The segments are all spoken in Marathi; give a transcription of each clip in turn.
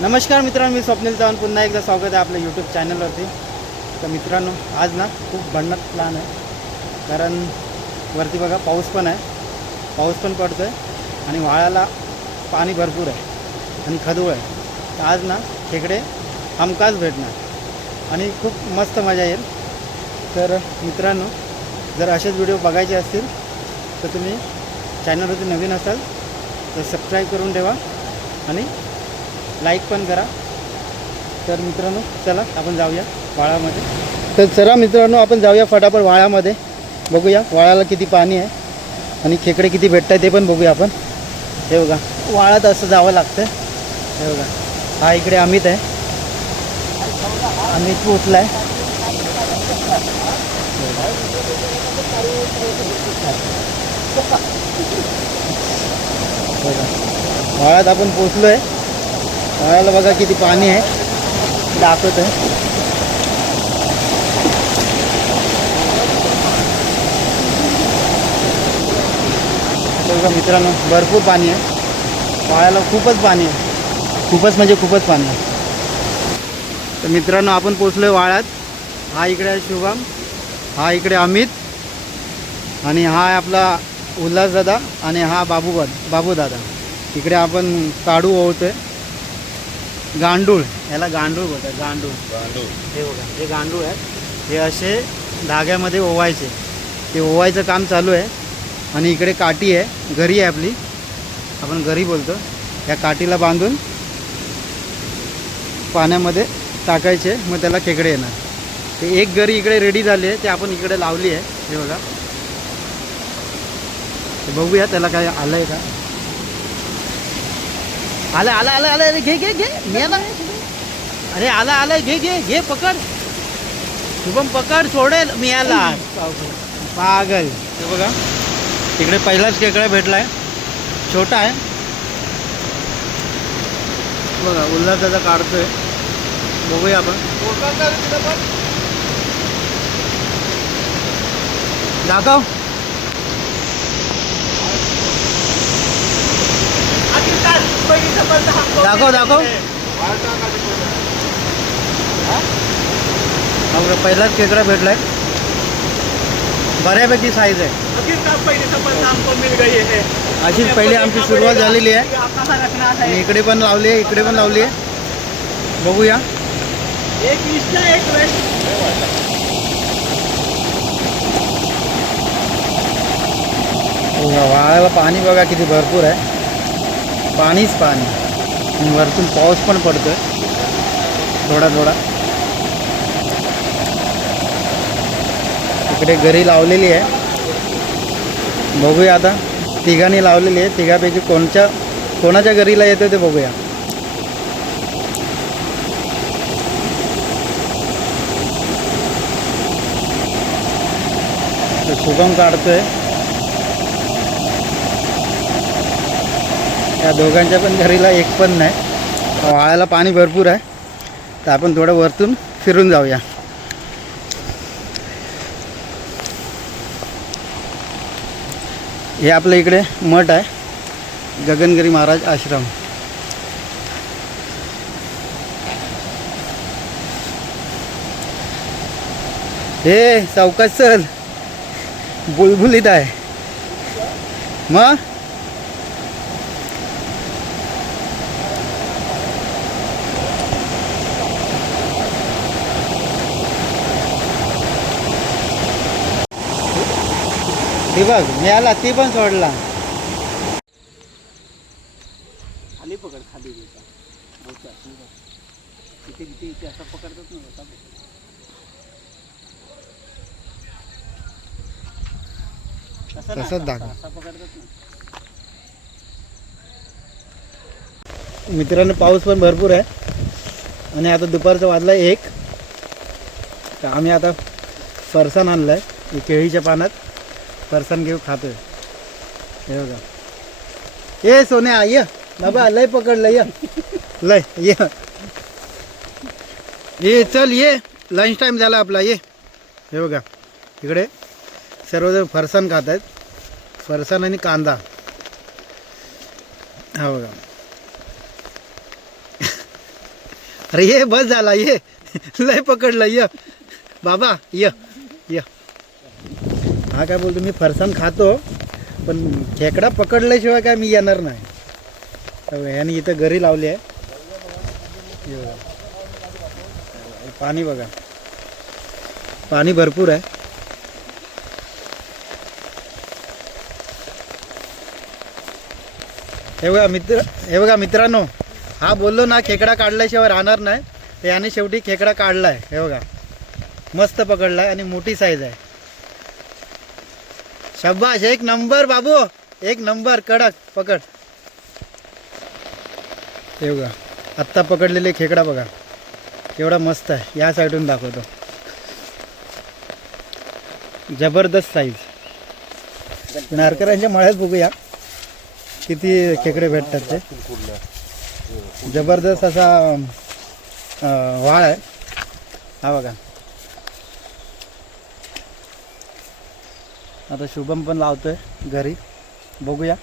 नमस्कार मित्रांनो मी स्वप्नील चव्हाण. पुन्हा एकदा स्वागत आहे आपल्या यूट्यूब चॅनलवरती तर मित्रांनो आज ना खूप भंडत प्लॅन आहे. कारण वरती बघा पाऊस पण आहे. पाऊस पण पडतो आहे आणि वाळाला पाणी भरपूर आहे आणि खदूळ आहे. तर आज ना खेकडे हमखास भेटणार. आणि खूप मस्त मजा येईल. तर मित्रांनो जर असेच व्हिडिओ बघायचे असतील तर तुम्ही चॅनलवरती नवीन असाल तर सबस्क्राईब करून ठेवा. आणि लाईक पण करा. तर मित्रांनो चला आपण जाऊया वाळामध्ये. तर चला मित्रांनो आपण जाऊया फटाफट वाळामध्ये. बघूया वाळाला किती पाणी आहे आणि खेकडे किती भेटत आहे ते पण बघूया आपण. हे बघा वाळात असं जावं लागतं हे बघा हा इकडे अमित आहे. अमित पोचला आहे बघा वाळात आपण पोचलो आहे वाळाला बघा किती पाणी आहे. दाखवत आहे बघा मित्रांनो भरपूर पाणी आहे. वाळाला खूपच पाणी आहे. खूपच म्हणजे खूपच पाणी आहे. तर मित्रांनो आपण पोचलो आहे वाळ्यात. हा इकडे आहे शुभम हा इकडे अमित आणि हा आहे आपला उल्हासदादा आणि हा बाबू बाबू दादा इकडे आपण काढू ओवतोय. गांडूळ याला गांडूळ बोलतात गांडूळ. हे बघा हे गांडूळ आहेत हे असे धाग्यामध्ये ओवायचे. ते ओवायचं काम चालू आहे आणि इकडे काठी आहे घरी आहे आपली. आपण घरी बोलतो. या काठीला बांधून पाण्यामध्ये टाकायचे मग त्याला खेकडे येणार. ते एक गरी इकडे रेडी झाली आहे ते आपण इकडे लावली आहे. हे बघा. ते बघूया त्याला काय आलं आहे का. आलं आलं आलं आलं. अरे घे घे घे. मी आला. अरे आला आलं. घे घे घे पकड. शुभम पकड सोडेल. मी आला. पागल. हे बघा. तिकडे पहिलाच खेकडा भेटलाय. छोटा आहे. बघा उल्हास त्याचा काढतोय. बघूया आपण. दाखव. दाखव दाखव. आपला पहिलाच खेकडा भेटलाय. बऱ्यापैकी साईज आहे. अशीच पहिली आमची सुरुवात झालेली आहे. इकडे पण लावली आहे इकडे पण लावली आहे. बघूया. बघा, वाळाला पाणी बघा किती भरपूर आहे. पाणीच पाणी. वरतून पाऊस पण पडतोय. थोडा थोडा. इकडे घरी लावलेली आहे. बघूया आता. तिघांनी लावलेली आहे. तिघापैकी कोणच्या कोणाच्या घरीला येतं ते बघूया. तर शुभम काढतोय. या दोघांच्या पण घरीला एक पण नाही. वाळायला पाणी भरपूर आहे. तर आपण थोडं वरतून फिरून जाऊया. हे आपल्या इकडे मठ आहे. गगनगिरी महाराज आश्रम. हे सावकाश चल बुलबुलीत आहे. मग? ती बघ मी आला ती पण सोडला. खाली पकड खाली इथे. इथे इथे असं पकडतात ना असा पकड. तसं नाही, तसंच असा- दाखव. असा पकडतात ना मित्रांनो पाऊस पण भरपूर आहे. आणि आता दुपारचा वाजला एक. तर आम्ही आता फरसाण आणलं आहे केळीच्या पानात. पर्सन घेऊ खातोय. हे बघा. ए सोन्या ये. बाबा लय पकडलं ये. लय ये. ये चल ये. लंच टाईम झाला आपला ये. हे बघा. इकडे सर्वजण फरसाण खात आहेत. फरसाण आणि कांदा. हा बघा. अरे ये बस झाला ये. लय पकडलं ये. बाबा ये ये. हा काय बोलतो मी फरसाण खातो पण खेकडा पकडल्याशिवाय काय मी येणार नाही. ह्याने इथं घरी लावली आहे. पाणी बघा. पाणी भरपूर आहे. हे बघा मित्र हे बघा मित्रांनो हा बोललो ना खेकडा काढल्याशिवाय राहणार नाही. तर याने शेवटी खेकडा काढलाय. हे बघा. मस्त पकडलाय आणि मोठी साईज आहे. शब्बाश एक नंबर बाबू एक नंबर कडक पकड. हे बघा आत्ता पकडलेले खेकडा बघा. केवढा मस्त आहे या साईडून दाखवतो. जबरदस्त साईज नारकरांच्या मळ्यात बघूया किती खेकडे भेटतात ते. जबरदस्त असा वाळ आहे. हा बघा. आता शुभम पण लावतोय घरी. बघूया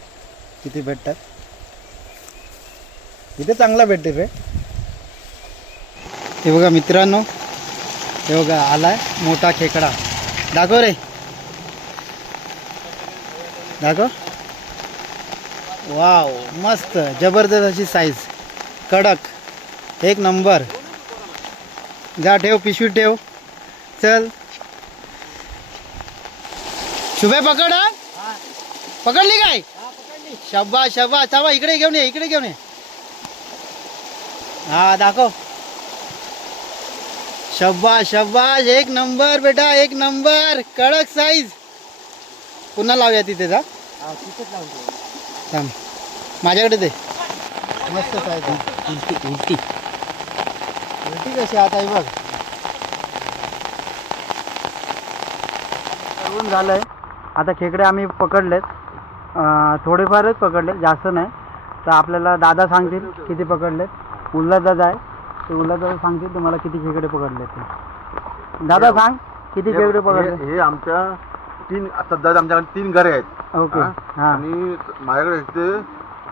किती भेटतात. इथे चांगला भेटते रे. हे बघा मित्रांनो हे बघा आलाय मोठा खेकडा. दाखव रे. दाखव. वाव मस्त जबरदस्त अशी साईज कडक. एक नंबर. जा ठेव पिशवी ठेव. चल. शुभे पकड हा? पकडली काय? शब्बा शब्बा. चावा इकडे घेऊन ये इकडे घेऊन ये. हा दाखव. शब्बा शब्बाश एक नंबर बेटा एक नंबर. कडक साईज पुन्हा लावूया तिथे जा. थांब. माझ्याकडे दे. मस्त साईज उलटी उलटी. उलटी कशी आता आहे बघ. करून झालंय. आता खेकडे आम्ही पकडलेत. थोडेफारच पकडले जास्त नाही. तर आपल्याला दादा सांगतील किती पकडलेत. उल्हास दादा आहे. ते उल्हास दादा सांगतील तुम्हाला किती खेकडे पकडले ते. दादा सांग किती खेकडे पकडले हे आमच्या तीन सध्या आमच्याकडे तीन घरे आहेत. ओके. आणि माझ्याकडे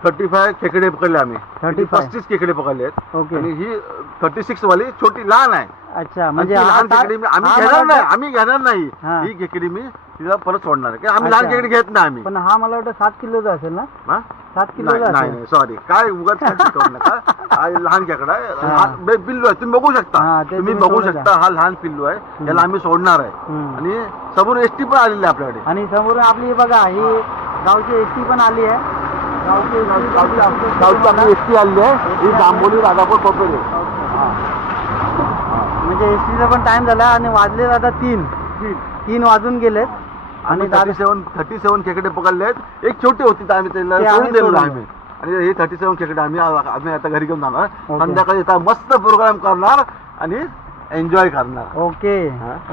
थर्टी फाय खेकडे पकडले आम्ही. 35? पस्तीस खेकडे पकडले आहेत. ओके आणि ही थर्टी सिक्स वाली छोटी लहान आहे. अच्छा म्हणजे म्हणजे लहान आता- खेकडी मी आम्ही हा घेणार मला नाही वाटतं- आम्ही घेणार नाही. हा. ही खेकडी मी तिला परत सोडणार आहे. कारण आम्ही लहान अच्छा. खेकडी घेत नाही आम्ही. पण हा मला वाटतं सात किलोचा असेल ना? हा? सात नाही किलोचा नाही असेल. सॉरी काय उगाच काय शिकवू नका. हा लहान खेकडा आहे. हा. लहान- बे- पिल्लू आहे. तुम्ही बघू हा, शकता ते तुम्ही तुम्ही बघू सोडू शकता हा लहान पिल्लू आहे. याला आम्ही सोडणार आहे. हम्म. आणि समोर एस टी पण आलेली आहे आपल्याकडे. आणि समोर आपली बघा ही गावची एस टी पण आली आहे. गावची आपली एस टी आलेली आहे. ही जांभोली कोपेरे. म्हणजे एस टीचा पण टाइम झाला आणि वाजले आता तीन. तीन. वाजून गेलेत. आणि थर्टी सेवन थर्टी सेवन खेकडे पकडले आहेत. एक छोटी होती तर आम्ही त्याला ते सोडून आम्ही दिलेलं सोडून आम्ही. आणि हे थर्टी सेवन खेकडे आम्ही आम्ही आता घरी घेऊन जाणार. संध्याकाळी आता मस्त प्रोग्राम करणार आणि एन्जॉय करणार. ओके.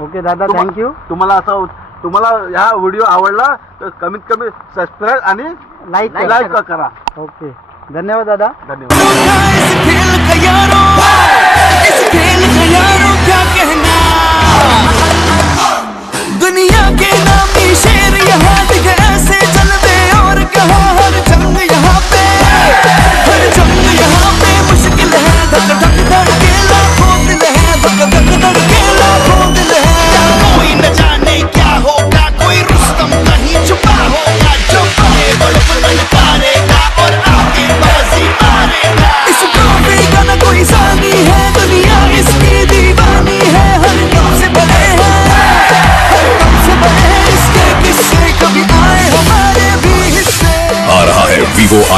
ओके दादा थँक्यू तुम्हाला असं तुम्हाला हा व्हिडिओ आवडला तर कमीत कमी सबस्क्राईब आणि लाईक लाईक करा. ओके धन्यवाद दादा. धन्यवाद. दुनिया के नामी शेर यहाँ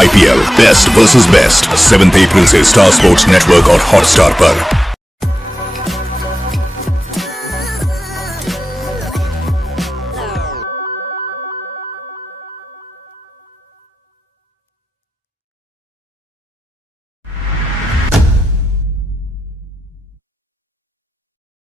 आईपीएल बेस्ट वर्सेस बेस्ट 7 अप्रैल से स्टार स्पोर्ट्स नेटवर्क और हॉटस्टार पर।